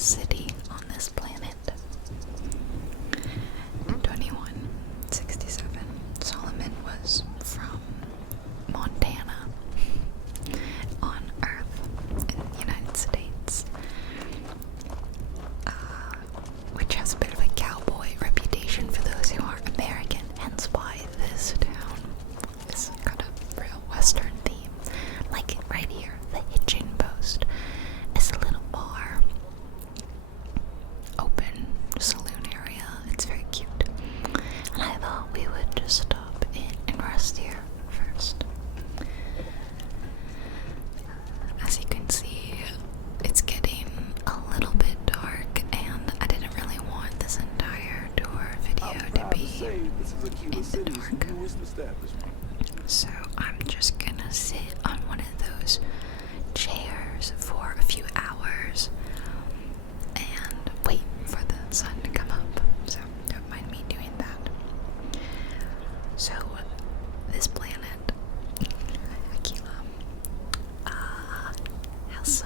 city on this planet. 2167. Solomon was from Montana on Earth in the United States, which has a bit of a cowboy reputation for those who aren't American, hence why this town is got a real Western theme. Like right here, the Hitchin Post is a little bar, open saloon area. It's very cute. And I thought we would just stop in and rest here first. As you can see, it's getting a little bit dark, and I didn't really want this entire tour video to be in the dark. So I'm just gonna sit on one of those chairs for a few hours and wait for the sun to come up. So don't mind me doing that. So this planet, Akila, has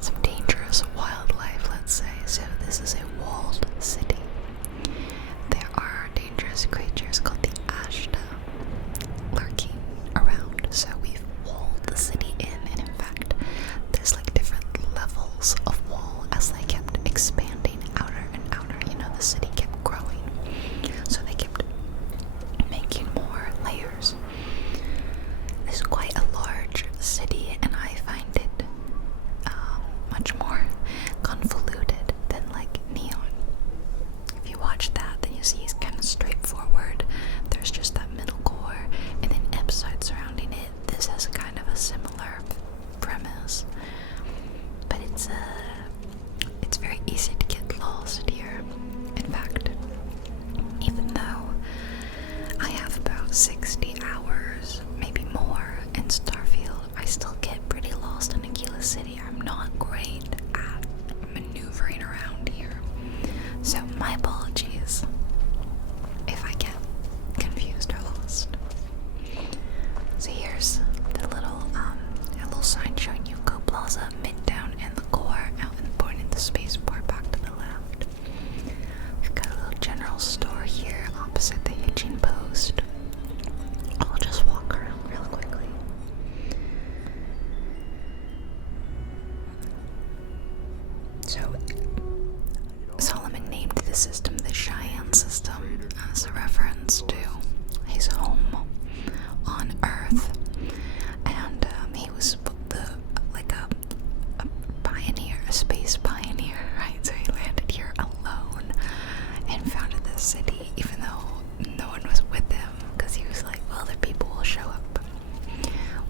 some dangerous wildlife, let's say. So this is a walled city. There are dangerous creatures called the Ashta lurking around. So we've walled the city in, and in fact, there's like different levels of wall as they kept expanding outer and outer. You know, the city kept growing, so they kept making more layers. It's quite a large city, and I find it much more convoluted than like Neon. If you watch that, then you see it's kind of straightforward. There's just that middle core, and then episodes surrounding it. This has kind of a similar premise, but it's very easy to get lost here. In fact, even though I have about 60 hours, maybe more, in Starfield, I still get pretty lost in Akila City. I'm not great at maneuvering around here, so my apologies if I get confused or lost. So here's the little sign showing you Go Plaza, Midtown, and the core, out and pointing the spaceport back to the left. We've got a little general store here opposite the Hitchin Post. I'll just walk around real quickly. So, Solomon named the system the Cheyenne system as a reference to his home on Earth, and he was a pioneer, a space pioneer, right? So he landed here alone and founded this city, even though no one was with him, because he was like, well, other people will show up.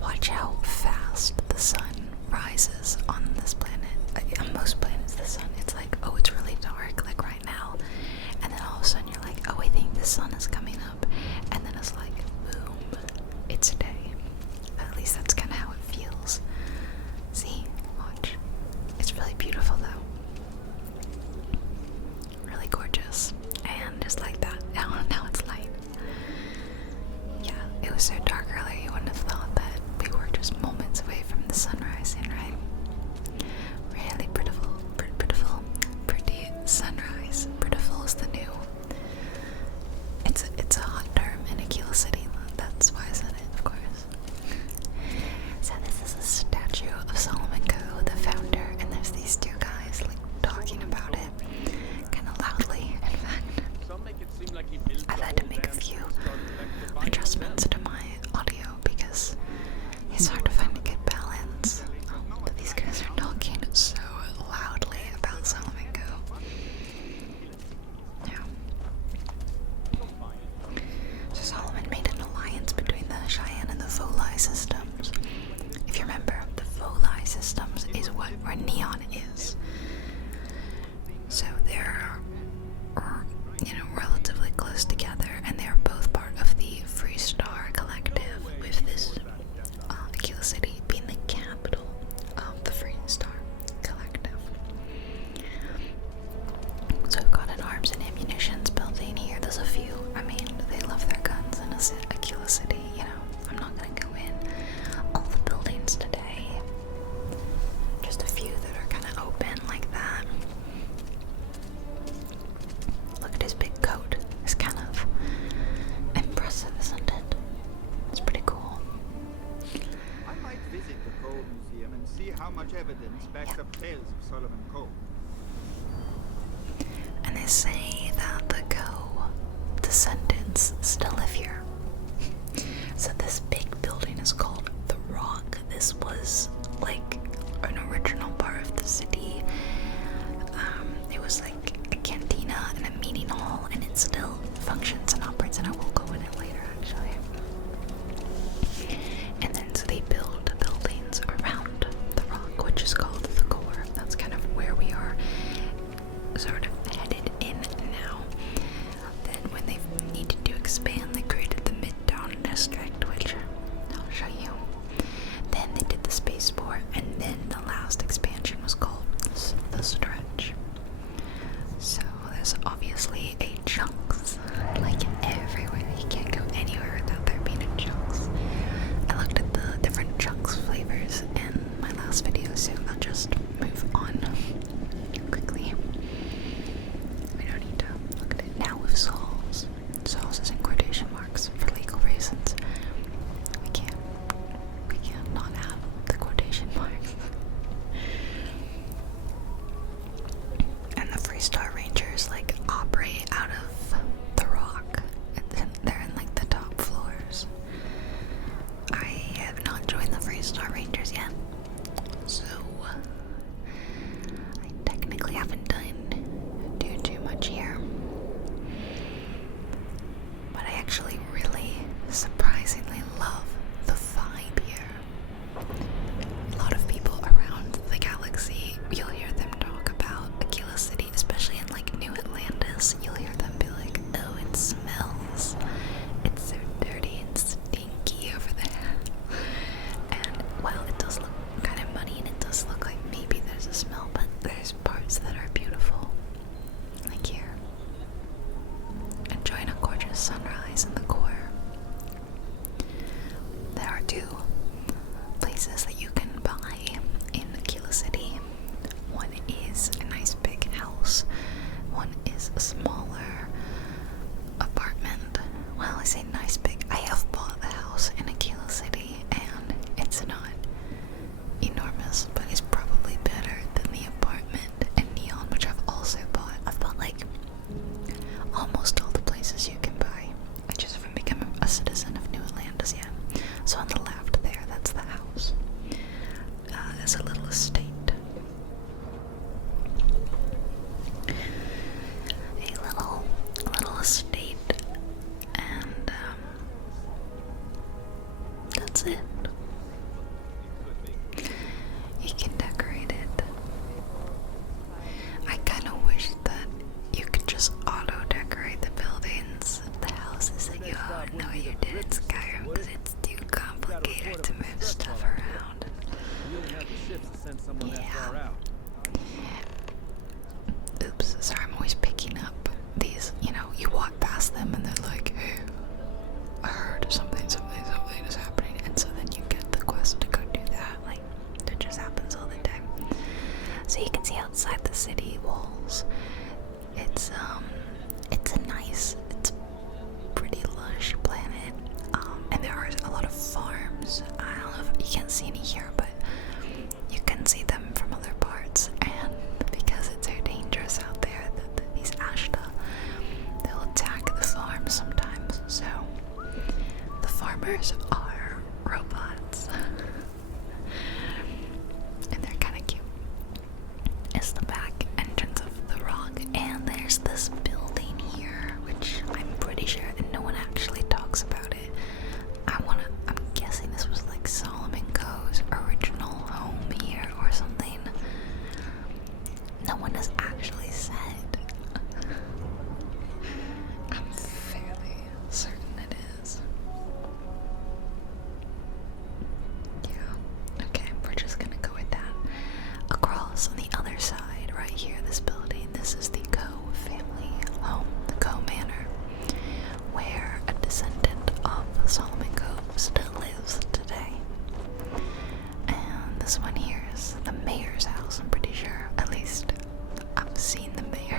Watch how fast the sun rises on this planet. Like, on most planets, the sun, it's like, oh, it's really dark, like right now, and then all of a sudden you're like, oh, I think the sun is coming up, and then it's like, boom, it's day. At least that's kind of how it feels. See, watch. It's really beautiful though. Really gorgeous. And just like that, now it's light. Yeah, it was so dark earlier, you wouldn't have thought that we were just moments away from the sun rising, right? Really beautiful, pretty sunrise. Beautiful is the new. It's a hot term in Akila City. That's why I said it, of course. So this is a statue of Solomon Go, the founder, and there's these two guys like talking about it, kind of loudly. In fact, I've had to make a few adjustments to my audio because it's hard to find a good balance. But these guys are talking so loudly about Solomon Go. Yeah. So Solomon made an alliance between the Cheyenne and the Volii systems. If you remember, the Volii systems is where Neon is. So they're, relatively close together, and they're both part of the Free Star Collective, with this Akila City being the capital of the Free Star Collective. So we've got an arms and ammunitions building here. There's a few. I mean, they love their guns in Akila City, I'm not gonna go in all the buildings today. Just a few that are kind of backed up tales of Solomon Cove. And they say that the Coe descendants still live here. So this big building is called the Rock. This was like an original part of the city. It was like a cantina and a meeting hall, and it still functions and operates, and I will go in it later actually. And then so they build buildings around the Rock, which is called the Core. That's kind of where we are sort of headed in now. Then when they needed to expand, they created the Midtown District, which I'll show you. Then they did the spaceport, and then the last expansion was called the Stretch. So there's obviously a Chunks, like everywhere. You can't go anywhere without there being a Chunks. I looked at the different Chunks flavors in my last video, so I'll just move on quickly. We don't need to look at it now with Sauls. Sauls is in quotation marks for legal reasons. We can't not have the quotation marks. And the Freestar Rangers like operate out of the Rock. They're in like the top floors. I have not joined the Freestar Rangers yet, so I technically haven't done too much here. But I actually really surprisingly love the vibe here. A lot of people around the galaxy, you'll hear them talk about Akila City, especially in like New Atlantis. You'll hear them be like, oh, it smells. It's so dirty and stinky over there. And while it does look kind of muddy and it does look like maybe there's a smell, but there's parts that are beautiful. Like here. Enjoying a gorgeous sunrise in the Core. There are two places that you can buy in Akila City. One is a nice big house. One is a smaller apartment. Well, I say nice big. I have bought the house in Akila City, and it's not enormous, but it's probably better than the apartment in Neon, which I've also bought. I've bought like almost all the places you can buy. I just haven't become a citizen of New Atlantis yet. So on the left there, that's the house. There's a little estate. A little estate, and that's it. You can decorate it. I kind of wish that you could just auto-decorate the buildings, the houses that you own. No, you did in Skyrim because it's too complicated to move stuff around. Yeah. Oops, sorry, I'm always picking up these, you walk past them and they're like, hey, I heard something is happening, and so then you get the quest to go do that. Like, that just happens all the time. So you can see outside the city walls, it's a pretty lush planet, and there are a lot of farms. I don't know if you can't see any here, but you can see them from other parts, and because it's so dangerous out there, these Ashta, they'll attack the farms sometimes, so the farmers are robots. And they're kind of cute. It's the back entrance of the Rock, and there's this building here, which I'm pretty sure no one actually talks about it. I'm guessing this was like Solomon Coe's original home here or something. No one has actually said. I'm fairly certain it is. Yeah. Okay, we're just gonna go with that. Across on the other side, right here, this building, this is the Coe family home, the Coe Manor, where a descendant of Solomon Coe still lives today. And this one here is the mayor's house, I'm pretty sure. At least I've seen the mayor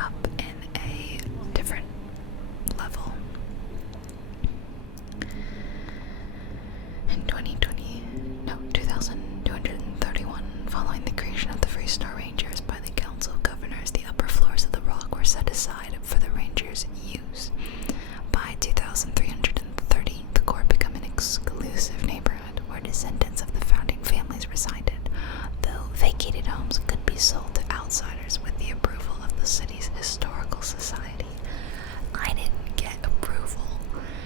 up in a different level. In 2231, following the creation of the Freestar Rangers by the Council of Governors, the upper floors of the rock were set aside for the Rangers' use. By 2330, the core became an exclusive neighborhood where descendants of the founding families resided, though vacated homes could be sold to outsiders with the approval of the city's historical society. I didn't get approval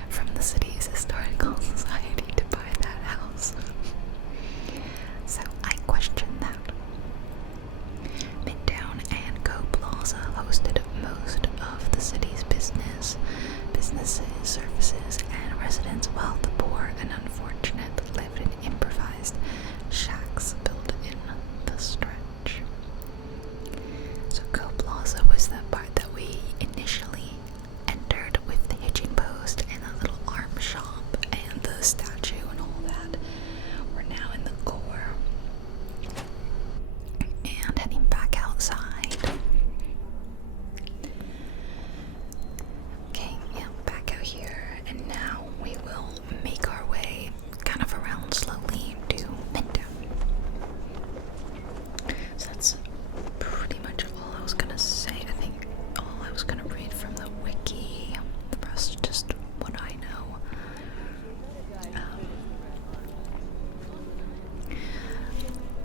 from the city's historical society to buy that house. So I question that. Midtown and Co Plaza hosted most of the city's businesses, services, and residents, while the poor and unfortunate lived in improvised shacks built in the stretch. So Co Plaza was the part that we initially entered with the hitching post and the little arm shop and the statue and all that. We're now in the core and heading back outside. Okay, yeah, back out here, and now we will make our way kind of around slowly to Midtown. So that's pretty much all I was gonna say. I think all I was gonna read from the wiki. The rest just what I know.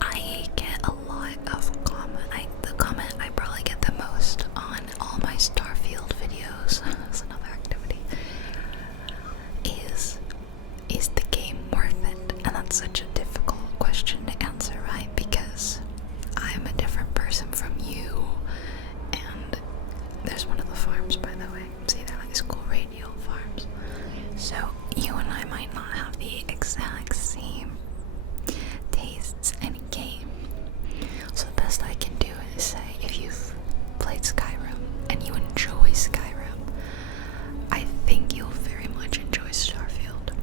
I get a lot of comment. The comment I probably get the most on all my Starfield videos, that's another activity, is the game worth it? And that's such a difficult question to answer, right? Because I'm a different person from you, and there's one of the farms, by the way. See, they're like school radio farms. So you and I might not have the exact same tastes in game. So the best I can do is say, if you've played Skyrim and you enjoy Skyrim, I think you'll very much enjoy Starfield.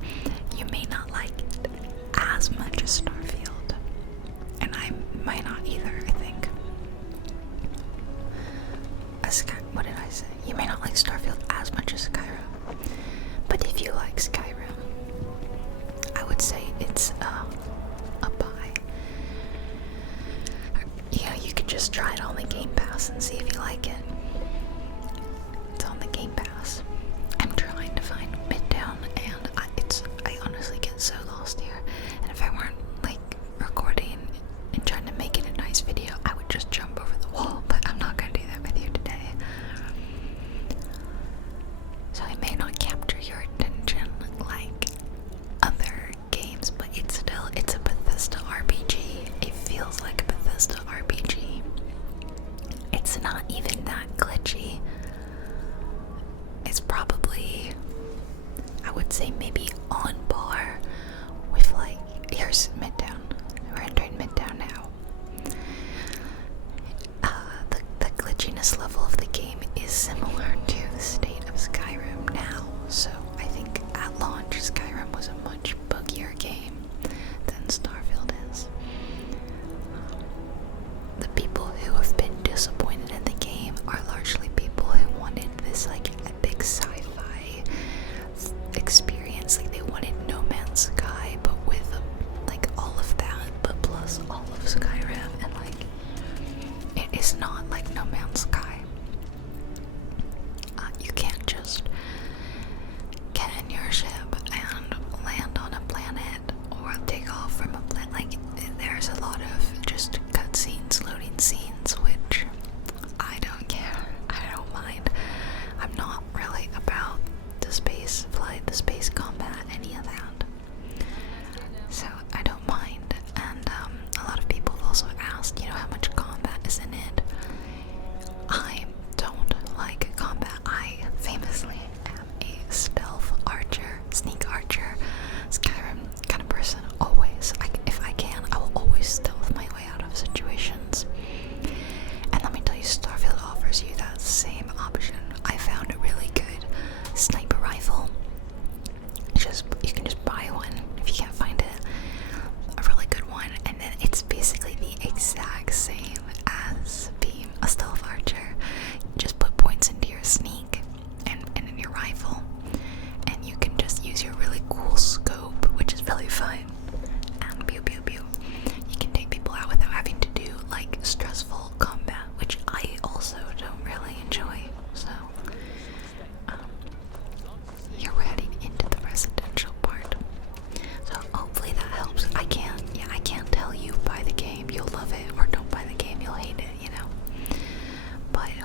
You may not like it as much as Starfield, and I might not either, I think. What did I say? You may not like Starfield as much as Skyrim, but if you like Skyrim, I would say it's a buy. You know, you could just try it on the Game Pass and see if you like it. It's on the Game Pass. I'm trying to find Midtown, and I honestly get so lost here. And if I weren't like recording and trying to make it a nice video, I would just jump over the wall. But I'm not gonna do that with you today. So I may not capture your attention like other games, but it's a Bethesda RPG. It feels like a Bethesda RPG. It's not even that glitchy. It's probably, I would say, maybe on par with, like, here's Midtown. We're entering Midtown now. The glitchiness level of the game is similar to the state of Skyrim now. So I think at launch, Skyrim was a much buggier game than Starfield is. The people who have been disappointed in the game are largely people who wanted this like epic sci-fi experience. Like they wanted No Man's Sky, but with like all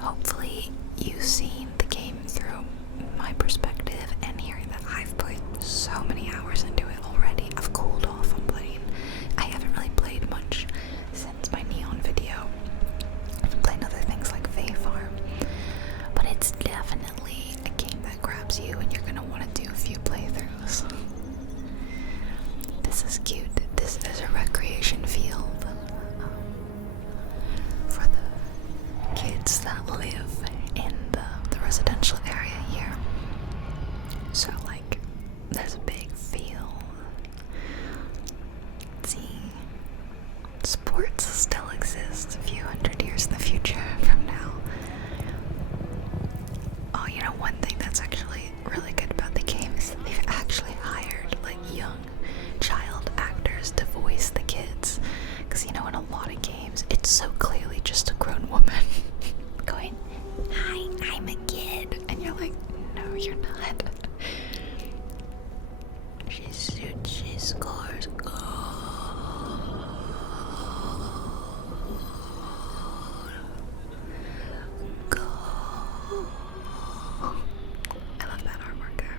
hopefully you've seen the game through my perspective and hearing that I've put so many hours into it already. I've cooled off on playing. I haven't really played much since my Neon video. I've been playing other things like Fae Farm, but it's definitely a game that grabs you and you're gonna want to do a few playthroughs. This is cute. This is a recreation field for the kids that live in the residential area here. So like, there's a big field. Let's see, sports still exist a few hundred years in the future from now. Oh, you know, one thing that's actually really good about the game is that they've actually hired like young child actors to voice the kids. Because you know, in a lot of games, it's so clearly just a grown woman going, "Hi, I'm a kid," and you're like, "No, you're not." She shoots, she scores, goal. Goal. I love that artwork there.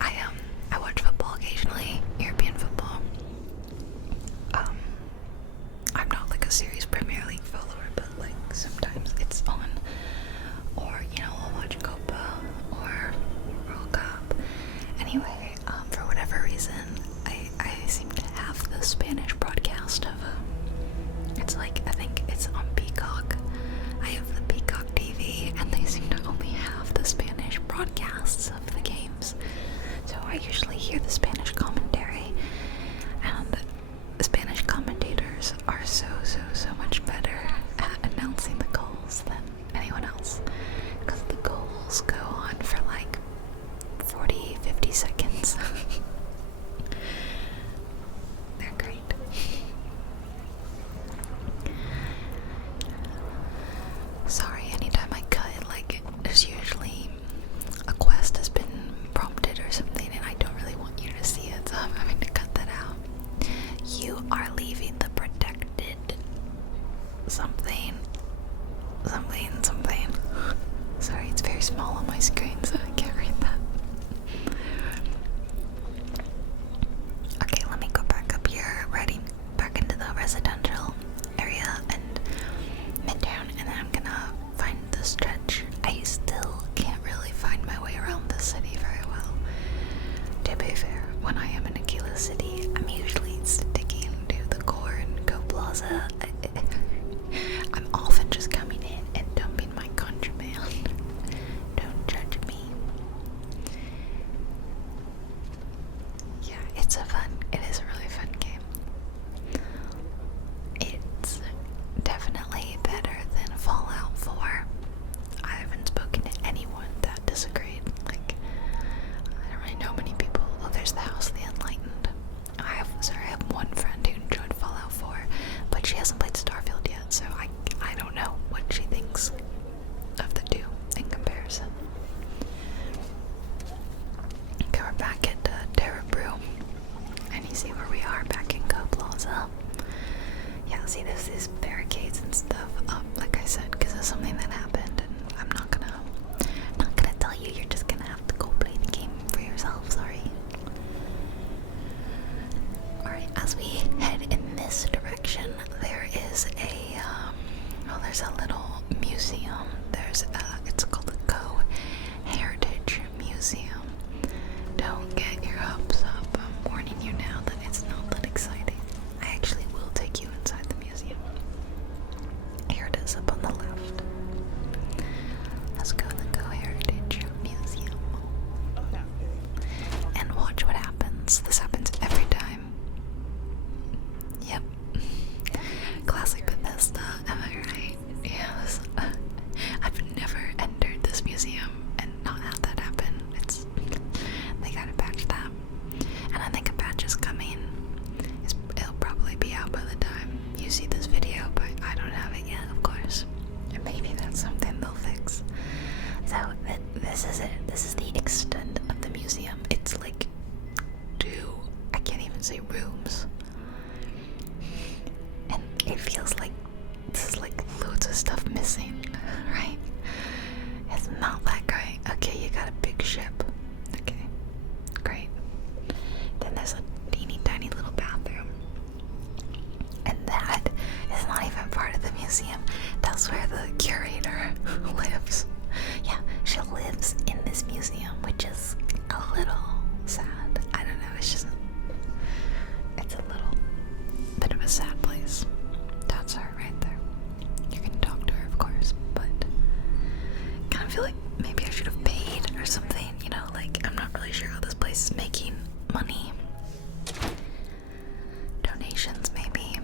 I watch football occasionally, European football. I'm not like a serious Premier League follower, but like sometimes it's on. Or, you know, I'll watch Copa or World Cup. Anyway, for whatever reason, I seem to have the Spanish broadcast of it's like, I think it's on Peacock. I have the Peacock TV, and they seem to only have the Spanish broadcasts of the games. So I usually hear the Spanish commentary, and the Spanish commentators are so much better at announcing the goals than anyone else, because the goals go on for like 40-50 seconds. They're great. Sorry, anytime I cut, like, there's usually a quest has been prompted or something, and I don't really want you to see it, so I'm having to cut that out. You are leaving the protected something. Sorry, it's very small on my screen, so I can't read that. Okay, let me go back up here, riding back into the residential area and midtown, and then I'm gonna find the stretch. I still can't really find my way around the city very well. To be fair, when I am in Akila City, I'm usually sticking to the core and Go Plaza. I'm often just coming in and dumping my contraband. Don't judge me. Yeah, it is a really fun game. It's definitely better than Fallout 4. I haven't spoken to anyone that disagreed. Like, I don't really know many people. Oh, there's the House of the Enlightened. I have one friend who enjoyed Fallout 4, but she hasn't played Starfield yet, so I don't know what she thinks of the two in comparison. Okay, we're back at Terra Brew, and you see where we are, back in Go Plaza. Yeah, see, there's these barricades and stuff up, like I said, because of something that happened, and I'm not gonna tell you. You're just gonna have to go play the game for yourself. Sorry. All right, as we head in this direction, there is there's a little museum. It's called the Go Heritage Museum. Don't get your hopes up. I'm warning you now that it's not that exciting. I actually will take you inside the museum. Here it is up on the left. Let's go to the Go Heritage Museum. And watch what happens. This happens every time. Yep. Classic Bethesda, am I right? Yes. I've never entered this museum and not had that happen. They gotta patch that. And I think a patch is coming. It'll probably be out by the time you see this video, but I don't have it yet, of course. And maybe that's something they'll fix. So this is it. This is the extent of the museum. It's like I can't even say rooms. And it feels like this is like loads of stuff missing pacing, right? It's not that great. Okay, you got a big ship. Okay, great. Then there's a teeny tiny little bathroom. And that is not even part of the museum. That's where the curator lives. Yeah, she lives in this museum, which is a little sad. I don't know, it's a little bit of a sad place. That's her right there. You can talk to her, of course, but kind of feel like maybe I should have paid or something, you know, like I'm not really sure how this place is making money. Donations, maybe.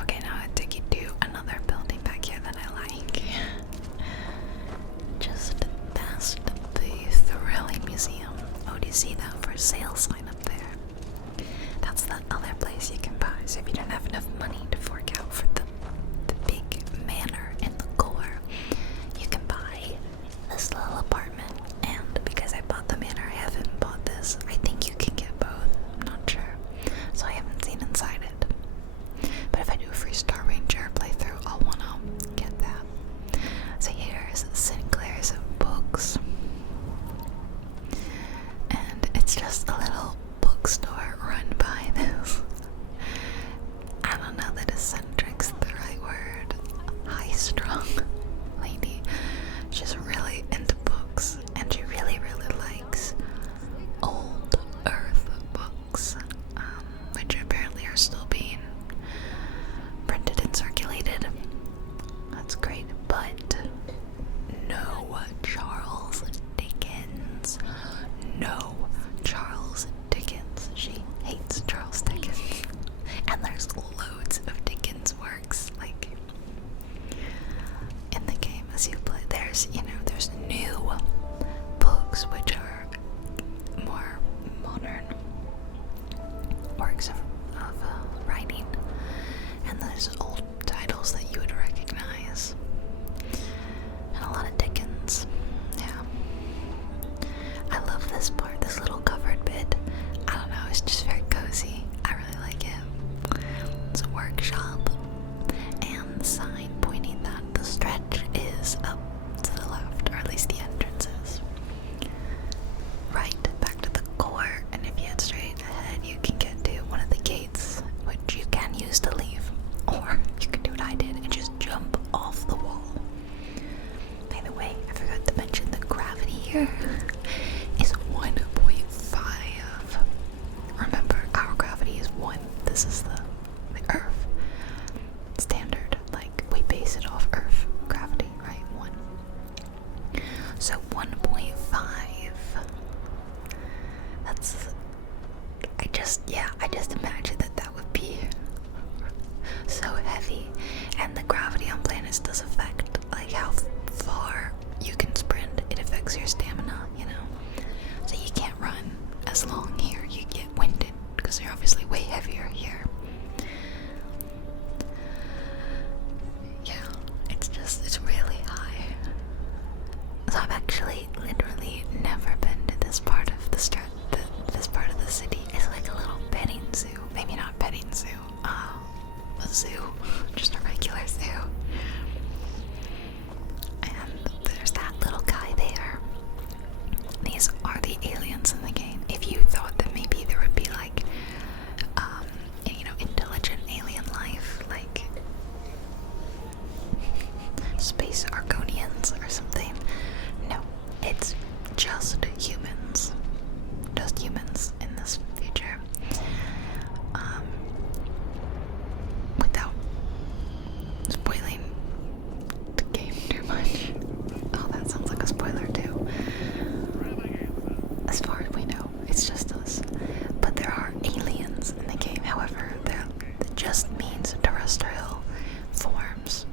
Okay, now I take you to another building back here that I like. Just past the Thrilling Museum. Oh, do you see that for sale sign up there? That's the other place you can buy. So if you don't have enough money to fork out for the big manor in the core, you can buy this little apartment. And because I bought the manor, I haven't bought this. I think you can get both. I'm not sure. So I haven't seen inside it. But if I do a free Star Ranger playthrough, I'll wanna get that. So here's Sinclair's books. And it's just a little bookstore run by this, I don't know that eccentric's the right word, high-strung lady. She's really into books, and she really, really likes old Earth books, which apparently are still being printed and circulated. That's great, but no Charles Dickens. No Charles Dickens. She hates Charles Dickens. And there's loads of Dickens works, like, in the game as you play. There's new books which are more modern works of writing, and there's old titles that you would recognize, and a lot of Dickens. Yeah, I love this part, this little covered bit. I don't know, it's just very cozy. I really like it. It's a workshop, and the sign pointing that the stretch is up to the left, or at least the entrance is. Right, back to the core, and if you head straight ahead, you can get to one of the gates, which you can use to leave, or you can do what I did and just jump off the wall. By the way, I forgot to mention the gravity here is 1.5. Remember, our gravity is 1. This is the Earth standard. Like, we base it off Earth gravity, right? 1. So 1.5. That's. I just imagine that would be so heavy. And the gravity on planets does affect, like, how far you can sprint. It affects your stamina, you know? So you can't run as long here. You get winded because you're obviously way heavier here. Yeah, it's really high. So I've actually literally never been to this part of this part of the city. It's like a little petting zoo. Maybe not petting zoo. A zoo. Just a regular zoo. And there's that little guy there. These are the aliens in the game. If you thought that maybe there would be like, intelligent alien life, like space Argonians or something. No, it's just humans. Just humans in this future. Without spoiling the game too much. Oh, that sounds like a spoiler too. As far as we know, it's just us. But there are aliens in the game. However, that just means terrestrial forms.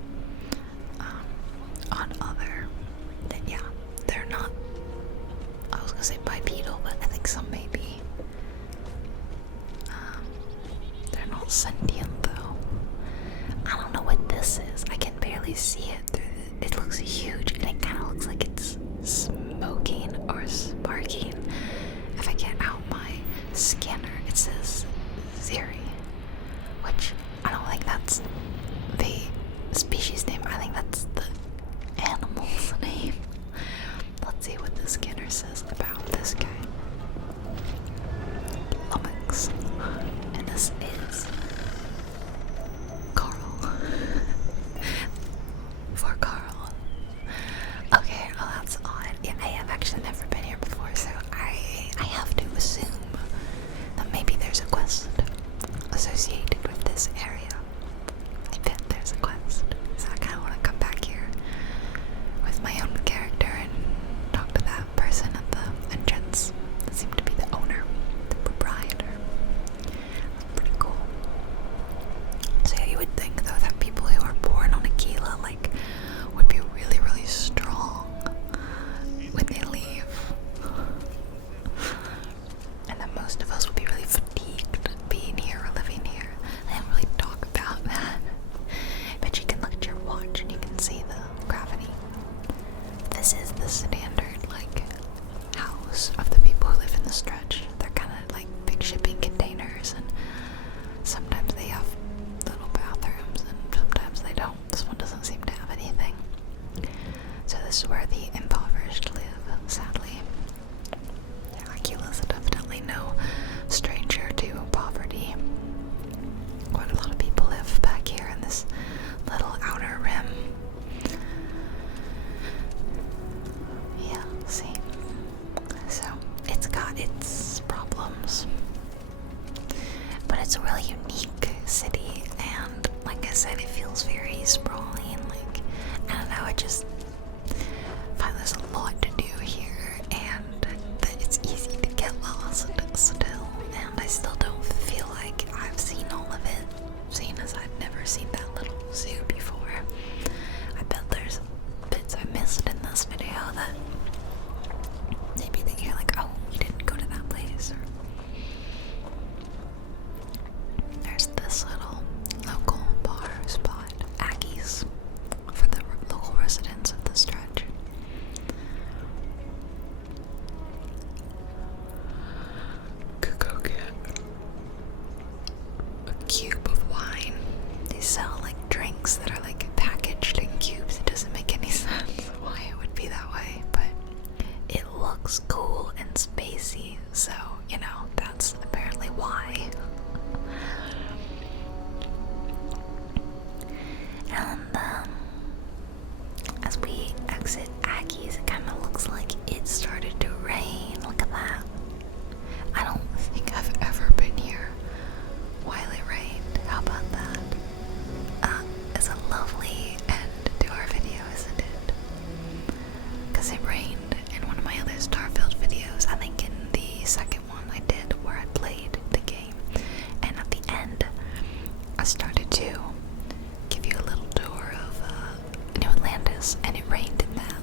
Vegas, and it rained in that.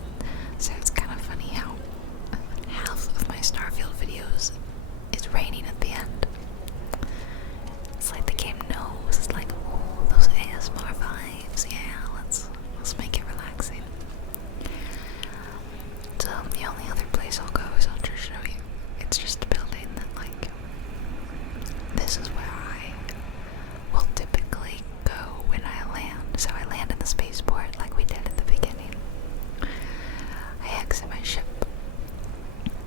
So it's kind of funny how half of my Starfield videos is raining at the end. It's like the game knows. It's like, oh, those ASMR vibes. Yeah, let's make it relaxing. So the only other place I'll go is I'll just show you. It's just a building that, like, this is where I will typically go when I land. So I land in the spaceport like we did at the beginning. I exit my ship.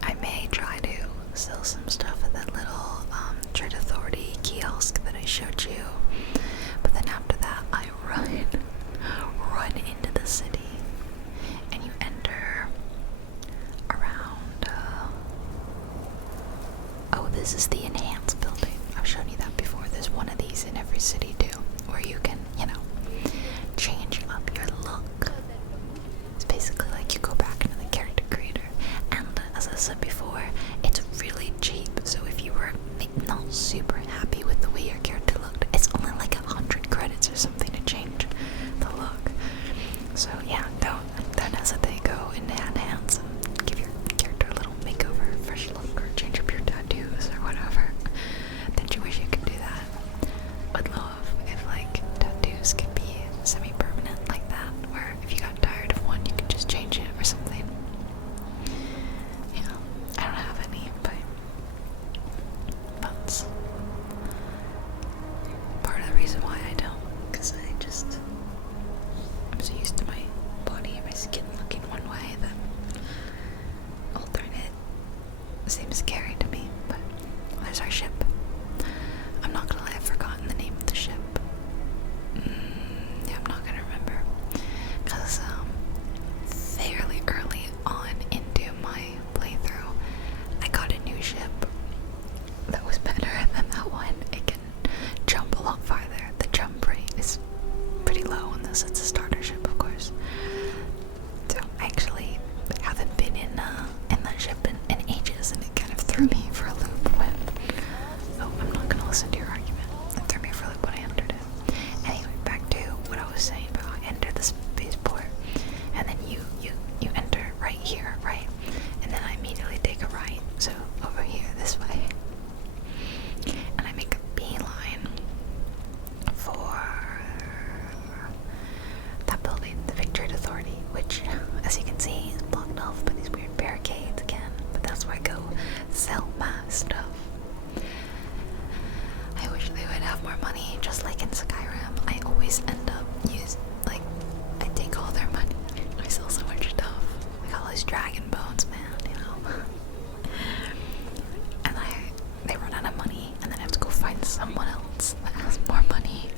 I may try to sell some stuff at that little Trade Authority kiosk that I showed you, but then after that I run into the city, and you enter around, oh, this is the enhanced building. I've shown you that before. There's one of these in every city too, where you can, you know, change up your look. It's basically like you go back into the character creator, and as I said before, it's really cheap. So if you were not super happy with the way your character looked, it's only like 100 credits or something to change the look. So yeah, don't hesitate. Go into enhance and give your character a little makeover, fresh look, or change up your tattoos or whatever. Don't you wish you could do that? Would love if like tattoos could be semi-permanent like that, where if you got tired of one, you could just change it or something. You know, I don't have any, but that's part of the reason why I don't, because I'm so used to my body and my skin looking one way that alternate seems scary to me. But there's our ship. I'm not gonna lie, I've forgotten the name of the ship. Yeah, I'm not gonna remember, because fairly early on into my playthrough, I got a new ship that was better than that one. It can jump a lot farther. The jump rate is pretty low on this. It's a starter ship, of course. So I actually haven't been in that ship in ages, and it kind of threw me for a loop when. Oh, I'm not gonna listen to your argument. It threw me for a loop when I entered it. Anyway, back to what I was saying about enter the spaceport, and then you enter right here, right? And then I immediately take a right. So over here, this way. And I make a beeline for that building, the Big Trade Authority, which, as you can see, is blocked off by these weird barricades again. But that's where I go sell my stuff. I wish they would have more money, just like in Skyrim. I always end up I take all their money. I sell so much stuff. Like all these dragon bones, man, you know. And they run out of money, and then I have to go find someone else that has more money.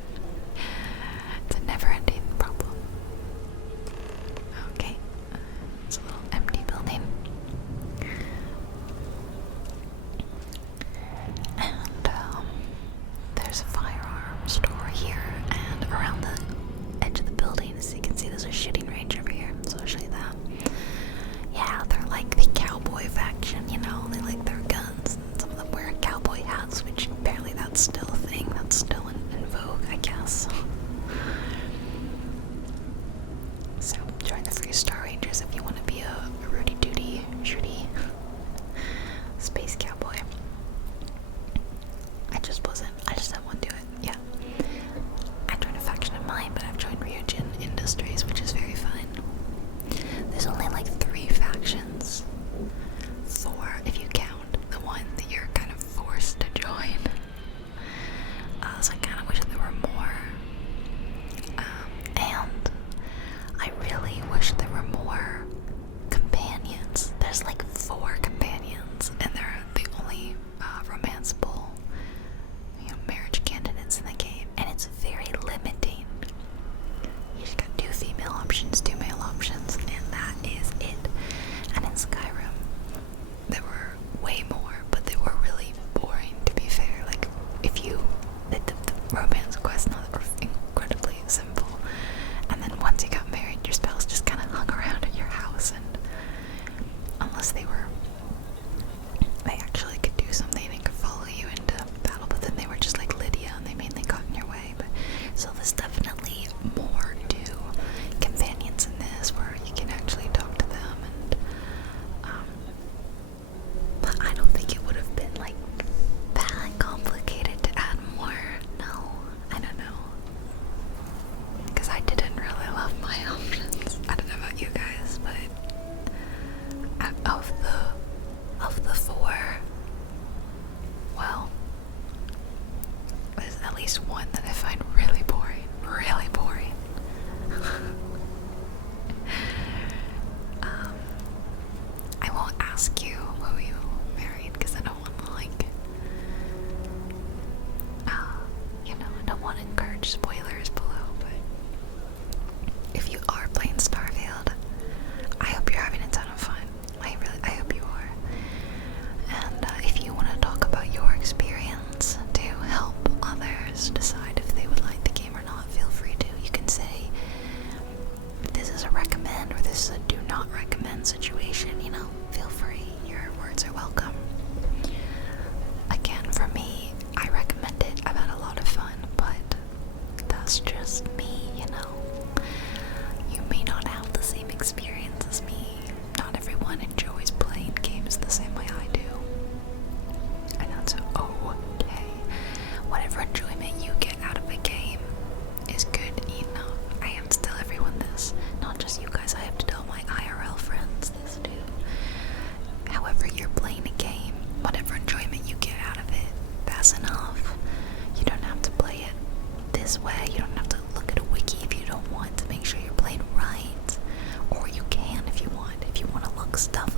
It's a never-ending problem. Okay, it's a little empty building. And there's a firearm store here, and around the edge of the building, as you can see, there's a shooting range over here, so I'll show you that. Yeah, they're like the cowboy faction, you know, they like their guns, and some of them wear cowboy hats, which apparently that's still a thing, that's still in vogue, I guess. So, join the Free Star Rangers if you want to be a Rudy Doody, shooty space cowboy. I just didn't want to do it, yeah. I joined a faction of mine, but I've joined Ryujin Industries, which is very fun. There's only like 3 factions. 4 if you count the one that you're kind of forced to join. So I kind of wish there were more. And I really wish there were more companions. There's like 4 companions, and they're the only this is a do not recommend situation, you know, feel free, your words are welcome. Again, for me, I recommend it. I've had a lot of fun, but that's just me, you know. You may not have the same experience as me. Not everyone enjoys playing games the same way I do. And that's okay. Whatever enjoyment you get out of a game is good enough. I have to tell everyone this, not just you guys, I have to tell my IRL friends this too. However you're playing a game, whatever enjoyment you get out of it, that's enough. You don't have to play it this way, you don't have to look at a wiki if you don't want to make sure you're playing right. Or you can if you want. If you want to look stuff